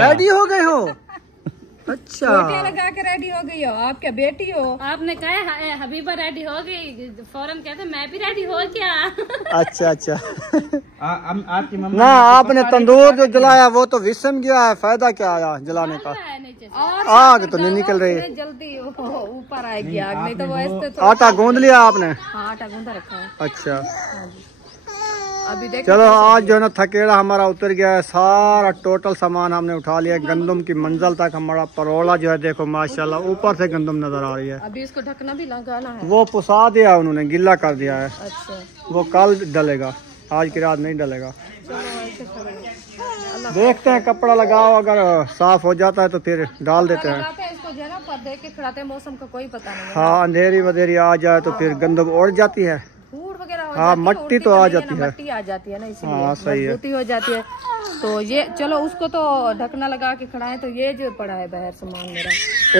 रेडी हो गए हो? अच्छा लगा के रेडी हो गई हो? आप क्या बेटी हो? आपने कहा हबीबा रेडी हो गई, फौरन कहते मैं भी रेडी हो गया। अच्छा अच्छा आपकी मम्मा ना आपने तंदूर जो जलाया वो तो विसम गया है, फायदा क्या आया जलाने का? आग तो नहीं निकल रही। जल्दी ऊपर आएगी आग, नहीं तो वो ऐसे तो। आटा गूंद लिया आपने? हाँ आटा गूंदा रखा है। अच्छा अभी देख चलो आज जो है ना थकेड़ा हमारा उतर गया है, सारा टोटल सामान हमने उठा लिया। गंदम की मंजिल तक हमारा परोला जो है देखो माशाल्लाह ऊपर से गंदम नजर आ रही है। अभी इसको ढकना भी लगाना है। वो पुसा दिया उन्होंने, गिल्ला कर दिया है। अच्छा वो कल डलेगा, आज की रात नहीं डलेगा। देखते हैं कपड़ा लगाओ, अगर साफ हो जाता है तो फिर डाल देते हैं। इसको जो है ना पर देख के खड़ाते हैं, मौसम का कोई पता नहीं है। हाँ अंधेरी वधेरी आ जाए तो फिर गंदम उड़ जाती है। धूड़ वगैरह हो हाँ जाती है, मट्टी तो आ जाती है। मट्टी आ जाती है ना, इसलिए हाँ सही है। मजबूती हो जाती है। तो ये चलो उसको तो ढकना लगा के खड़ा है। तो ये जो पड़ा है बाहर सामान मेरा,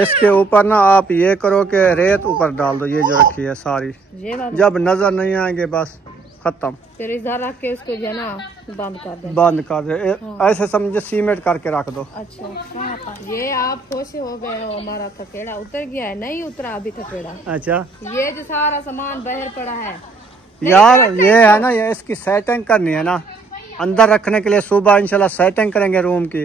इसके ऊपर ना आप ये करो कि रेत ऊपर डाल दो, ये जो रखी है सारी। ये बात जब नजर नहीं आएंगे बस खत्म, फिर इधर रख के इसको जो है ना बंद कर दे। बंद कर दे। ऐसे समझे सीमेंट करके रख दो। अच्छा ये आप खुश हो गए हो, हमारा थकेड़ा उतर गया है? नहीं उतरा अभी थकेड़ा। अच्छा ये जो सारा सामान बाहर पड़ा है यार, ये है ना, ये इसकी सेटिंग करनी है ना अंदर रखने के लिए। सुबह इंशाल्लाह सेटिंग करेंगे रूम की।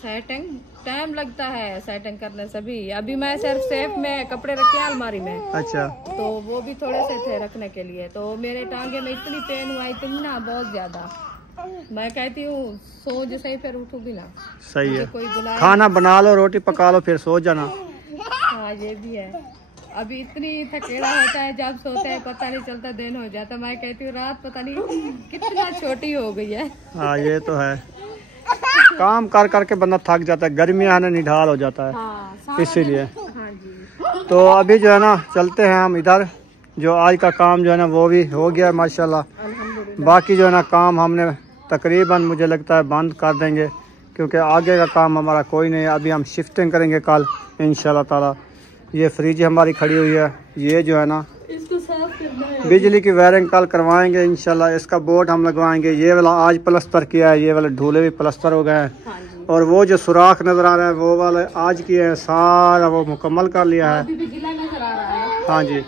सेटिंग टाइम लगता है सेटिंग करने से भी। अभी मैं सिर्फ सेफ में कपड़े रखे हैं अलमारी में। अच्छा तो वो भी थोड़े से थे रखने के लिए। तो मेरे टांगे में इतनी पेन हुआ, इतनी ना बहुत ज्यादा। मैं कहती हूँ सो जो सही, फिर उठूंगी ना। सही है, कोई बुलाए, खाना बना लो, रोटी पका लो, फिर सो जाना। हाँ ये भी है। अभी इतनी थकेड़ा होता है, जब सोते हैं पता नहीं चलता, दिन हो जाता। मैं कहती हूँ रात पता नहीं कितना छोटी हो गई है। हाँ ये तो है, काम कर करके बंदा थक जाता है, गर्मी आने निढाल हो जाता है। हाँ, इसीलिए हाँ जी। तो अभी जो है ना चलते हैं हम इधर। जो आज का काम जो है ना वो भी हो गया है माशाल्लाह। बाकी जो है ना काम हमने तकरीबन मुझे लगता है बंद कर देंगे, क्योंकि आगे का काम हमारा कोई नहीं है। अभी हम शिफ्टिंग करेंगे कल इंशाल्लाह ताला। ये फ्रिज हमारी खड़ी हुई है, ये जो है ना इसको साफ करना है। बिजली की वायरिंग कल करवाएंगे इंशाल्लाह। इसका बोर्ड हम लगवाएंगे। ये वाला आज प्लस्तर किया है, ये वाले ढूले भी प्लस्तर हो गए हैं। हाँ जी। और वो जो सुराख नजर आ रहा है वो वाला आज किया है, सारा वो मुकम्मल कर लिया है। अभी भी गीला नजर आ रहा है। हाँ जी,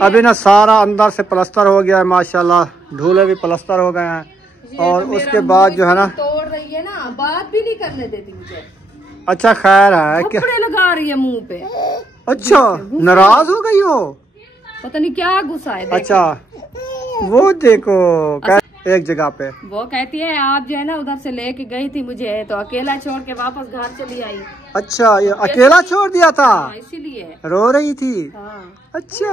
अभी ना सारा अंदर से प्लास्टर हो गया है माशाल्लाह, ढूले भी प्लास्टर हो गए हैं। और उसके बाद जो है ना तोड़ रही है ना, बात भी नहीं करने देती मुझे। अच्छा खैर है क्या, कपड़े लगा रही है मुंह पे। अच्छा नाराज हो गई हो, पता नहीं क्या गुस्सा है। अच्छा वो देखो एक जगह पे वो कहती है आप जो है ना उधर से लेके गई थी मुझे, तो अकेला छोड़ के वापस घर चली आई। अच्छा ये अकेला छोड़ दिया था, इसीलिए रो रही थी। हाँ। अच्छा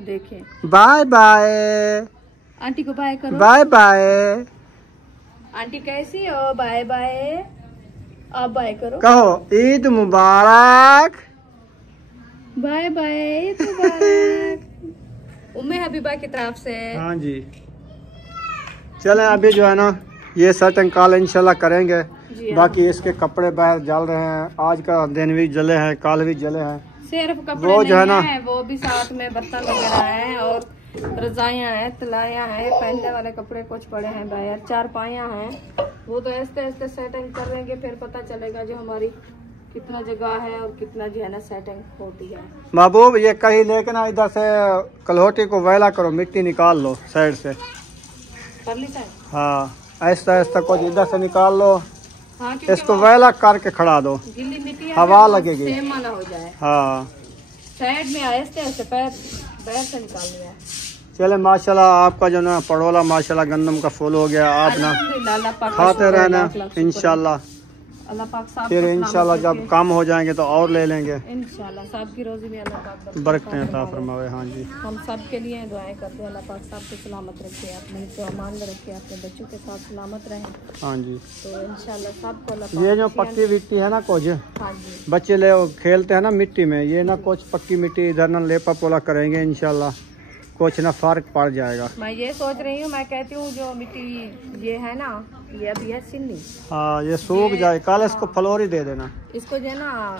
देखे, बाय बाय, आंटी को बाय करो। बाय बाय, आंटी कैसी हो, बाय बाय, आप बाय करो। कहो ईद मुबारक, बाय बाय, ईद मुबारक उम्मे हबीबा की तरफ से। हाँ जी चलें, अभी जो है ना ये सेटिंग कल इंशाल्लाह करेंगे। बाकी इसके कपड़े बाहर जल रहे हैं, आज का दिन भी जले हैं, कल भी जले हैं। सिर्फ कपड़े वो जो है ना वो भी साथ में बर्तन वगैरह हैं और रजाइयाँ हैं, तलाइयाँ हैं, पहनने वाले कपड़े कुछ पड़े हैं बाहर, चारपाइयाँ हैं। वो तो ऐसे ऐसे सेटिंग करेंगे, फिर पता चलेगा जो हमारी कितना जगह है और कितना जो है ना सेटिंग होती है। महबूब ये कहीं लेके ना इधर से कलहोटी को वेला करो, मिट्टी निकाल लो साइड से। कर ली साइड? हाँ ऐसा ऐसा कुछ इधर से निकाल लो। हाँ, इसको वेला करके खड़ा दो, गिल्ली मिट्टी हवा लगेगी, सेम वाला हो जाए। हाँ साइड में ऐसे ऐसे पैर से निकाल लिया। चले माशाल्लाह, आपका जो ना पड़ोला माशाल्लाह गंदम का फूल हो गया। आप ना खाते रहना इंशाल्लाह, अल्लाह पाक साहब फिर इंशाल्लाह जब काम हो जाएंगे तो और ले लेंगे इंशाल्लाह। साहब की रोजी में अल्लाह पाक बरकतें अता फरमावे। हाँ जी हम सब के लिए दुआएं करते हैं, अल्लाह पाक साहब को सलामत रखे, अपने तो अमान में रखे, अपने बच्चों के साथ सलामत रहें। हाँ जी तो इंशाल्लाह सबको अल्लाह ये जो पक्की मिट्टी है ना कुछ हाँ जी बच्चे ले खेलते हैं ना मिट्टी में, ये ना कुछ पक्की मिट्टी इधर ना लेपा पोला करेंगे इंशाल्लाह, कुछ ना फर्क पड़ जाएगा। मैं ये सोच रही हूँ, मैं कहती हूँ जो मिट्टी ये है ना, ये अभी है सिन्नी। हाँ ये सूख जाए, कल इसको फ्लोरी दे देना, इसको जो है ना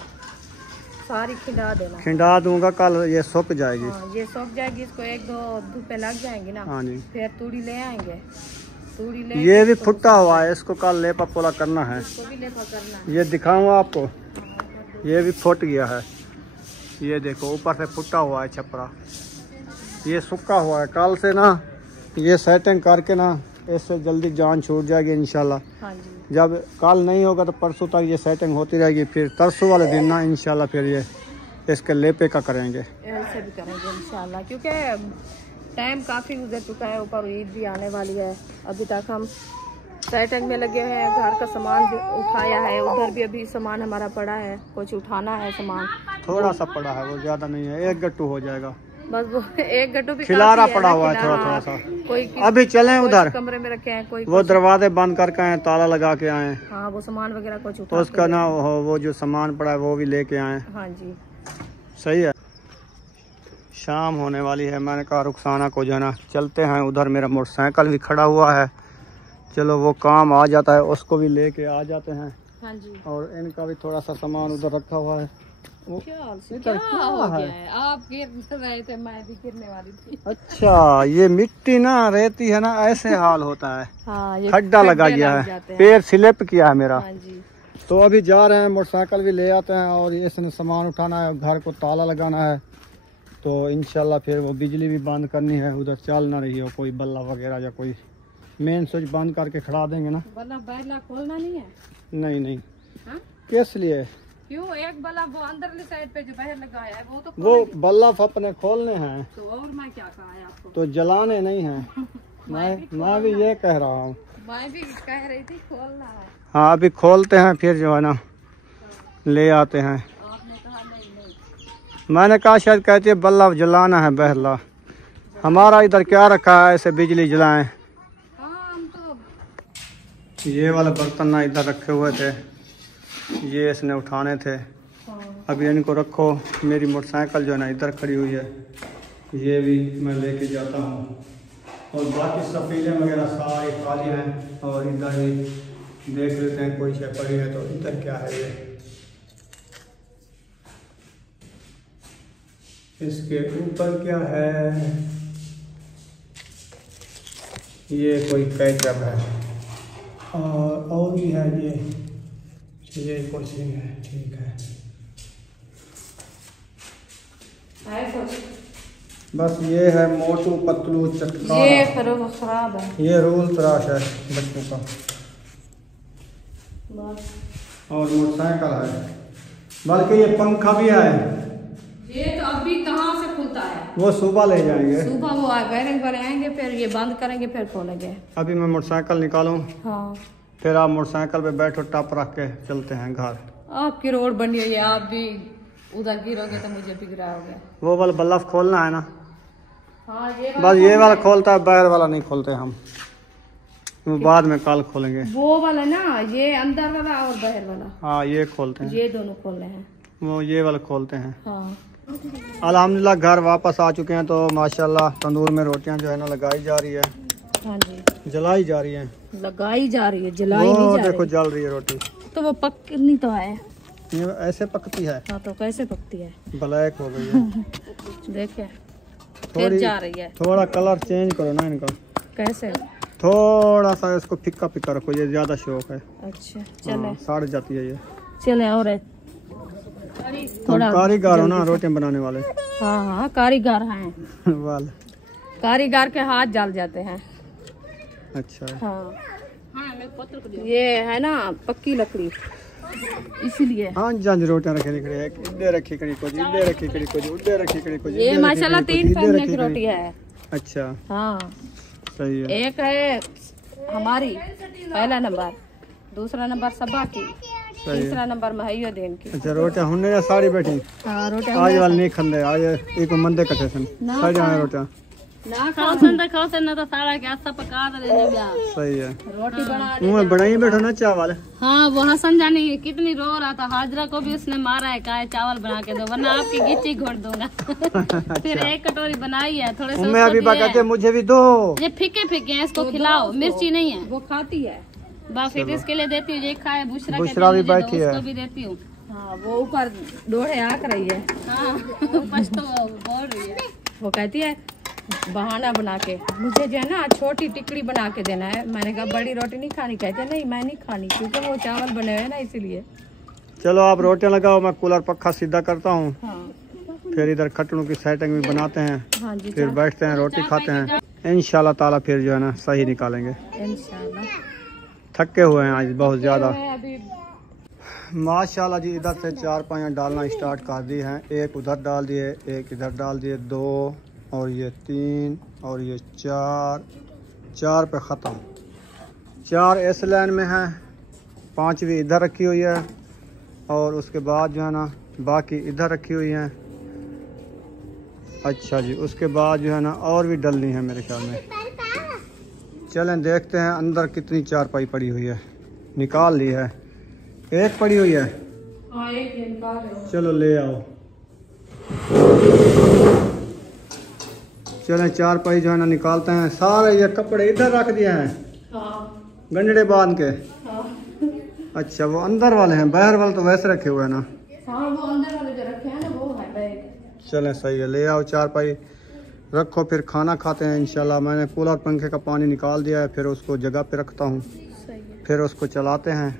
सारी खिंडा देना। खिंडा दूंगा, कल ये सूख जाएगी। हाँ, ये सूख जाएगी, इसको एक दो धूपे लग जाएंगी ना। हाँ जी फिर तूड़ी ले आएंगे, तूड़ी ले ये भी फुटा हुआ है, इसको कल लेपा पोला करना है। इसको भी लेपा करना है। ये दिखाऊंगा आपको, ये भी फुट गया है, ये देखो ऊपर से फुटा हुआ है छपरा, ये सूखा हुआ है। कल से ना ये सेटिंग करके ना इससे जल्दी जान छूट जाएगी इंशाल्लाह। हाँ जी जब कल नहीं होगा तो परसों तक ये सेटिंग होती रहेगी, फिर तरसों वाले दिन ना इंशाल्लाह फिर ये इसके लेपे का करेंगे। ऐसे भी करेंगे इंशाल्लाह, क्योंकि टाइम काफ़ी गुजर चुका है, ऊपर ईद भी आने वाली है। अभी तक हम सेटिंग में लगे हुए हैं, घर का सामान भी उठाया है, उधर भी अभी सामान हमारा पड़ा है, कुछ उठाना है सामान, थोड़ा सा पड़ा है, वो ज़्यादा नहीं है, एक गट्टू हो जाएगा बस। वो एक गड्ढू भी खिलारा काफी पड़ा है, हुआ है थोड़ा खिलारा। थोड़ा सा। कोई अभी चलें उधर, कमरे में रखे हैं, कोई वो दरवाजे बंद करके आए, ताला लगा के आए, हाँ वो सामान वगैरह कुछ तो उठा उसका ना वो जो सामान पड़ा है वो भी लेके आए। हाँ जी सही है। शाम होने वाली है, मैंने कहा रुखसाना को जो है ना चलते हैं उधर, मेरा मोटरसाइकिल भी खड़ा हुआ है, चलो वो काम आ जाता है उसको भी लेके आ जाते हैं। हाँ जी और इनका भी थोड़ा सा सामान उधर रखा हुआ है। वो क्या क्या हो है? गया है? आप गिर रहे थे, मैं भी गिरने वाली थी। अच्छा ये मिट्टी ना रहती है ना, ऐसे हाल होता है। हाँ, ये खड्डा लगा गया लग है, जाते हैं। पैर स्लिप किया है मेरा। हाँ जी तो अभी जा रहे हैं, मोटरसाइकिल भी ले आते हैं और इसने सामान उठाना है, घर को ताला लगाना है, तो इंशाल्लाह फिर वो बिजली भी बंद करनी है, उधर चल ना रही हो कोई बल्ला वगैरह या कोई मेन स्विच बंद करके खड़ा देंगे ना। बल्ला बैला खोलना नहीं है? नहीं नहीं हाँ? किस लिए? क्यों? एक बल्ला वो अंदरली साइड पे जो बाहर लगाया है वो तो वो बल्ला अपने खोलने हैं, तो और मैं क्या कहा है आपको? तो जलाने नहीं हैं। मैं भी ये कह रहा हूँ, मैं भी कह रही थी खोलना है। हाँ अभी खोलते हैं, फिर जो है ना ले आते हैं। आपने कहा नहीं। मैंने कहा शायद कहती है बल्ला जलाना है बहरला, हमारा इधर क्या रखा है ऐसे बिजली जलाएं। हाँ हम तो ये वाले बर्तन ना इधर रखे हुए थे, ये इसने उठाने थे, अभी इनको रखो। मेरी मोटरसाइकिल जो है ना इधर खड़ी हुई है, ये भी मैं लेके जाता हूँ। और बाकी सफीले वगैरह सारी खाली हैं, और इधर भी देख लेते हैं कोई शय पड़ी है तो। इधर क्या है ये, इसके ऊपर क्या है, ये कोई कैचअप है, और भी है ये कोचिंग है, ठीक है। बस ये है मोटू पतलू चटका। ये खराब है, ये रोल तराश है बच्चों का। और मोटरसाइकिल है, बल्कि ये पंखा भी है। ये तो अभी कहाँ से खुलता है? वो सुबह ले जाएंगे, सुबह वो वायरिंग पर आएंगे, फिर ये बंद करेंगे, फिर खोलेंगे। अभी मैं मोटरसाइकिल निकालूं, हाँ, फिर आप मोटरसाइकिल पे बैठो, टप रख के चलते हैं घर। आपकी रोड बनी हुई है, आप भी उधर गिरोगे तो मुझे भी गिराओगे। वो वाला बल्ब खोलना है ना? हाँ, ये बस ये वाला खोलता है, बाहर वाला नहीं खोलते हम, वो बाद में कल खोलेंगे। वो वाला ना, ये अंदर वाला और बाहर वाला। हाँ, ये खोलते हैं, ये दोनों खोलने हैं। वो ये वाला खोलते हैं। हाँ, अल्हम्दुलिल्लाह घर वापस आ चुके हैं, तो माशाल्लाह तंदूर में रोटियां जो है ना लगाई जा रही है। हाँ जी, जलाई जा रही है, लगाई जा रही है, जलाई नहीं जा देखो रही। जल रही है रोटी। तो वो पकनी तो है। ये ऐसे पकती है। हाँ, तो कैसे पकती है? ब्लैक हो गई है। देखे, फिर जा रही है। थोड़ा कलर चेंज करो ना इनका। कैसे? थोड़ा सा इसको फिक्का फिक्का रखो, ये ज्यादा शौक है। अच्छा, चले साड़ जाती है ये। चले। और थोड़ा कारीगर हो ना रोटियां बनाने वाले। हाँ हाँ, कारीगर हैं। वाल कारीगर के हाथ जल जाते हैं। अच्छा, हाँ, ये है ना पक्की लकड़ी, इसीलिए। हाँ, जंज रोटियां रखी निकली है, इधर रखी कड़ी को, इधर रखी कड़ी को, उधर रखी कड़ी को। ये माशाल्लाह 3 फैमिली की रोटी है। अच्छा, हाँ, सही है। एक है हमारी, पहला नंबर, दूसरा नंबर सबा की, तीसरा नंबर महियुद्दीन की। अच्छा, रोटियां हुन्ने या साड़ी बैठी? हाँ, रोटी आज वाले नहीं खंदे, आज एक मंदे कटे सन साड़ी में रोटियां ना खाओ ना तो सारा क्या सब पका दे सही है। रोटी बना मुँह बनाई बैठो ना चावल। हाँ, वो हसन जानी कितनी रो रहा था, हाजरा को भी उसने मारा है, कहा है चावल बना के दो वरना आपकी गिच्ची घोट दूंगा। फिर एक कटोरी बनाई है, थोड़े से मैं अभी कहते मुझे भी दो। ये फीके फीके हैं, इसको खिलाओ, मिर्ची नहीं है। वो खाती है, बस फिर इसके लिए देती हूँ, ये खाए। बुशरा भी बैठी है, उसको भी देती हूँ। हाँ, वो ऊपर डोढ़े आक रही है। हाँ, पछतो बोल रही है। वो कहती है बहाना बना के मुझे जो है ना छोटी टिकड़ी बना के देना है। मैंने कहा बड़ी रोटी नहीं खानी। कहते नहीं, मैं नहीं खानी, क्योंकि वो चावल बने हुए हैं ना, इसीलिए। चलो आप रोटियां लगाओ, मैं कूलर पक्का सीधा करता हूँ। हाँ, फिर इधर खटड़ों की सेटिंग भी बनाते हैं। हाँ जी, फिर बैठते हैं, रोटी खाते हैं। इंशाल्लाह ताला फिर जो है ना सही निकालेंगे। इंशाल्लाह। थके हुए हैं आज बहुत ज्यादा। अभी माशाल्लाह जी, इधर से 4 डालना स्टार्ट कर दी हैं। एक उधर डाल दिए, एक इधर डाल दिए, 2 और ये 3 और ये 4 पे ख़त्म। 4 इस लाइन में है, 5वीं इधर रखी हुई है, और उसके बाद जो है ना बाकी इधर रखी हुई हैं। अच्छा जी, उसके बाद जो है ना और भी डलनी है मेरे ख्याल में। चलें देखते हैं अंदर कितनी चारपाई पड़ी हुई है। निकाल ली है, एक पड़ी हुई है। हाँ, एक निकाल रहे हो। चलो ले आओ। चलें चारपाई जो है ना निकालते हैं। सारे ये कपड़े इधर रख दिए हैं। हाँ, गंडे बांध के। हाँ, अच्छा, वो अंदर वाले हैं, बाहर वाले तो वैसे रखे हुए हैं ना। हाँ, वो अंदर वाले जो रखे हैं ना, वो है बैग। चलें सही है, ले आओ चारपाई रखो, फिर खाना खाते हैं इंशाल्लाह। मैंने कूलर पंखे का पानी निकाल दिया है, फिर उसको जगह पे रखता हूँ, फिर उसको चलाते हैं।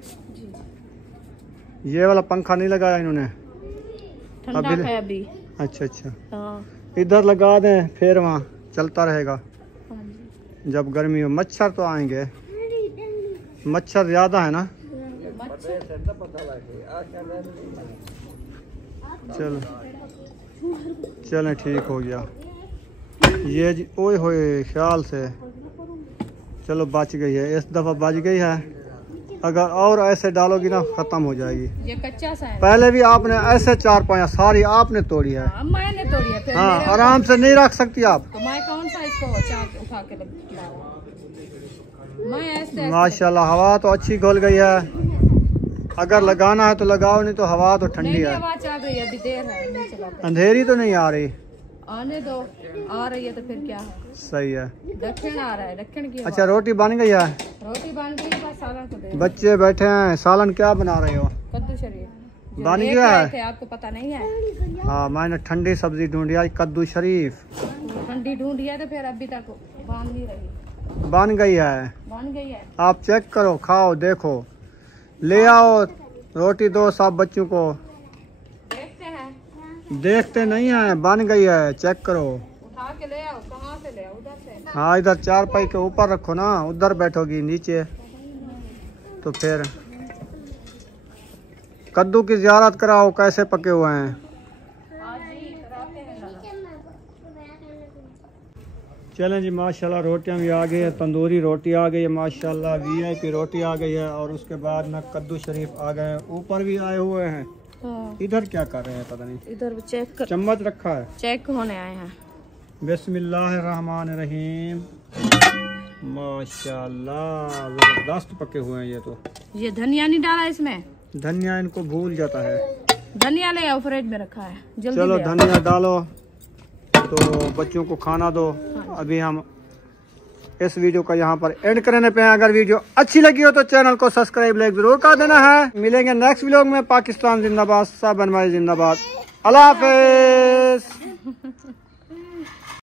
ये वाला पंखा नहीं लगाया इन्होंने ठंडा है अभी। अच्छा अच्छा, हाँ, इधर लगा दें, फिर वहाँ चलता रहेगा। हाँ जी। जब गर्मी हो, मच्छर तो आएंगे, मच्छर ज्यादा है ना। चलो चलें, ठीक हो गया ये जी। ओए होए, ख्याल से चलो बच गई है, इस दफा बच गई है। अगर और ऐसे डालोगी ना खत्म हो जाएगी। ये कच्चा सा है। पहले भी आपने ऐसे चारपाइयाँ सारी आपने तोड़ी है। हाँ, मैंने तोड़ी है। फिर हाँ, आराम से नहीं रख सकती आप। तो मैं कौन सा इसको उठा के मैं ऐसे माशाल्लाह, हवा तो अच्छी घुल गई है। अगर लगाना है तो लगाओ, नहीं तो हवा तो ठंडी है। हवा चल रही है, अभी देर है, नहीं चलाते। अंधेरी तो नहीं आ रही। आने दो, आ रही है तो फिर क्या है। सही है। दक्षिण आ रहा है, दक्षिण की अच्छा, रोटी बन गई है, रोटी बन गई, बस सालन को दे। बच्चे बैठे हैं। सालन क्या बना रहे हो? कद्दू शरीफ बन गया है। आपको पता नहीं है? हाँ, मैंने ठंडी सब्जी ढूंढी आज, कद्दू शरीफ। ठंडी ढूंढी है तो फिर अभी तक बन नहीं रही। बन गई है, बन गई है। आप चेक करो, खाओ, देखो, ले आओ रोटी दो सब बच्चों को। देखते हैं। देखते नहीं है, बन गई है, चेक करो। उठा के ले आओ। कहाँ से ले आओ? उधर से। हाँ इधर चारपाई के ऊपर रखो ना, उधर बैठोगी नीचे तो फिर। कद्दू की ज़ियारत कराओ, कैसे पके हुए हैं। चलें जी, माशाल्लाह रोटियां भी आ गई है, तंदूरी रोटी आ गई है माशाल्लाह, VIP रोटी आ गई है, और उसके बाद ना कद्दू शरीफ आ गए हैं, ऊपर भी आए हुए हैं। हाँ। इधर क्या कर रहे हैं पता नहीं, इधर चेक चम्मच रखा है। चेक होने आए हैं। बिस्मिल्लाहिर्रहमानिर्रहीम। माशाल्लाह जबरदस्त पके हुए हैं ये तो। ये धनिया नहीं डाला इसमें? धनिया इनको भूल जाता है। धनिया ले आओ, फ्रिज में रखा है, जल्दी चलो ले आओ। धनिया डालो तो बच्चों को खाना दो। अभी हम इस वीडियो का यहाँ पर एंड करने पे हैं। अगर वीडियो अच्छी लगी हो तो चैनल को सब्सक्राइब लाइक जरूर कर देना है। मिलेंगे नेक्स्ट व्लॉग में। पाकिस्तान जिंदाबाद, साबन भाई जिंदाबाद। अल्लाह हाफिज।